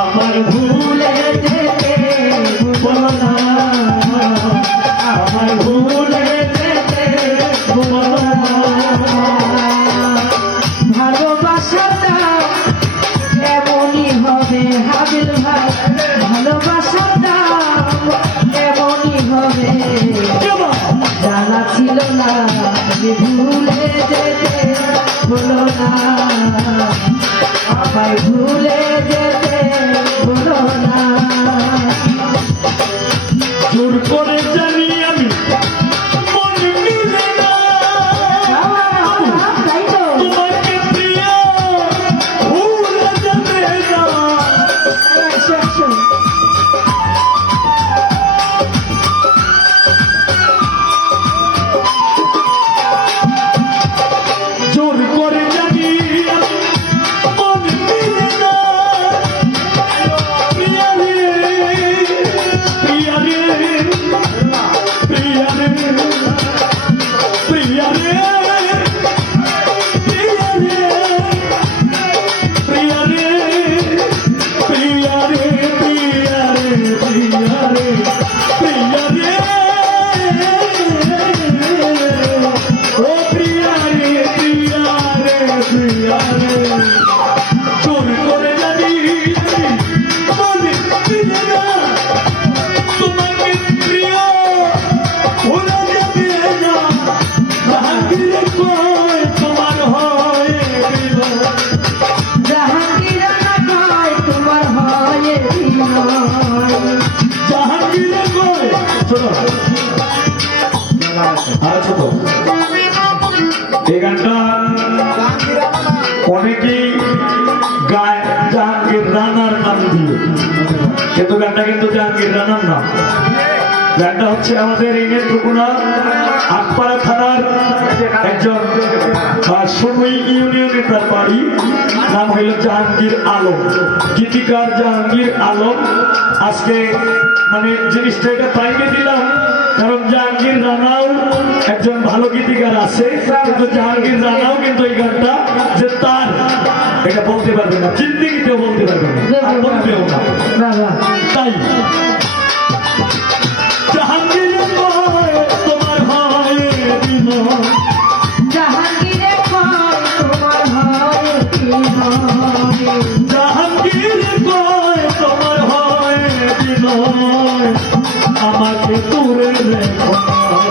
আমার ভুলে যেতে বলো না, আমার ভুলে যেতে বলো না। ভালোবাসাটা এমনই হবে হাবিল ভাই, ভালোবাসাটা এমনই হবে। জানা ছিল না ভুলে যেতে বলো না, আমায় ভুলে যেতে বলো না। জোর করে জানি আমি মন মিলে না, তোমাকে প্রিয় ভুলে যেতে না। জোর করে জানি মন মিলে না, প্রিয়া রে প্রিয়া রে প্রিয়া রে প্রিয়া রে প্রিয়া রে প্রিয়া রে প্রিয়া রে প্রিয়া রে প্রিয়া রে প্রিয়া রে ও প্রিয়া রে প্রিয়া রে প্রিয়া রে। চোর করে জানি মনে মিলে না, তোমাকে প্রিয় ভুলে যাবে না। জাহাঙ্গীর কয় তোমার হয় বিনয়, জাহাঙ্গীর কয় তোমার হয় বিনয়। জাহাঙ্গীর কয় শোনো আচ্ছা, তো এই গানটা অনেকেই গায় জাহাঙ্গীর রানার নাম দিয়ে, কিন্তু গানটা কিন্তু জাহাঙ্গীর রানার নাম। গানটা হচ্ছে আমাদের এই নেত্রকোনা আটপাড়া থানার একজন সময় ইউনিয়নে তার বাড়ি, নাম হইল জাহাঙ্গীর আলম, গীতিকার জাহাঙ্গীর আলম। আজকে মানে জিনিসটা এটা পাইকে দিলাম, কারণ জাহাঙ্গীর রানাও একজন ভালো গীতিকার আছে, কিন্তু জাহাঙ্গীর রানাও কিন্তু এই গানটা যে তার এটা বলতে পারবে না, জিন্দিগিতেও বলতে পারবে না, আর বলবেও না। তাই জাহাঙ্গীর কয় তোমার হয় বিনয়, জাহাঙ্গীর কয় তোমার হয় বিনয়, জাহাঙ্গীর কয় তোমার হয় বিনয়। আমাকে দূরে রেখো না,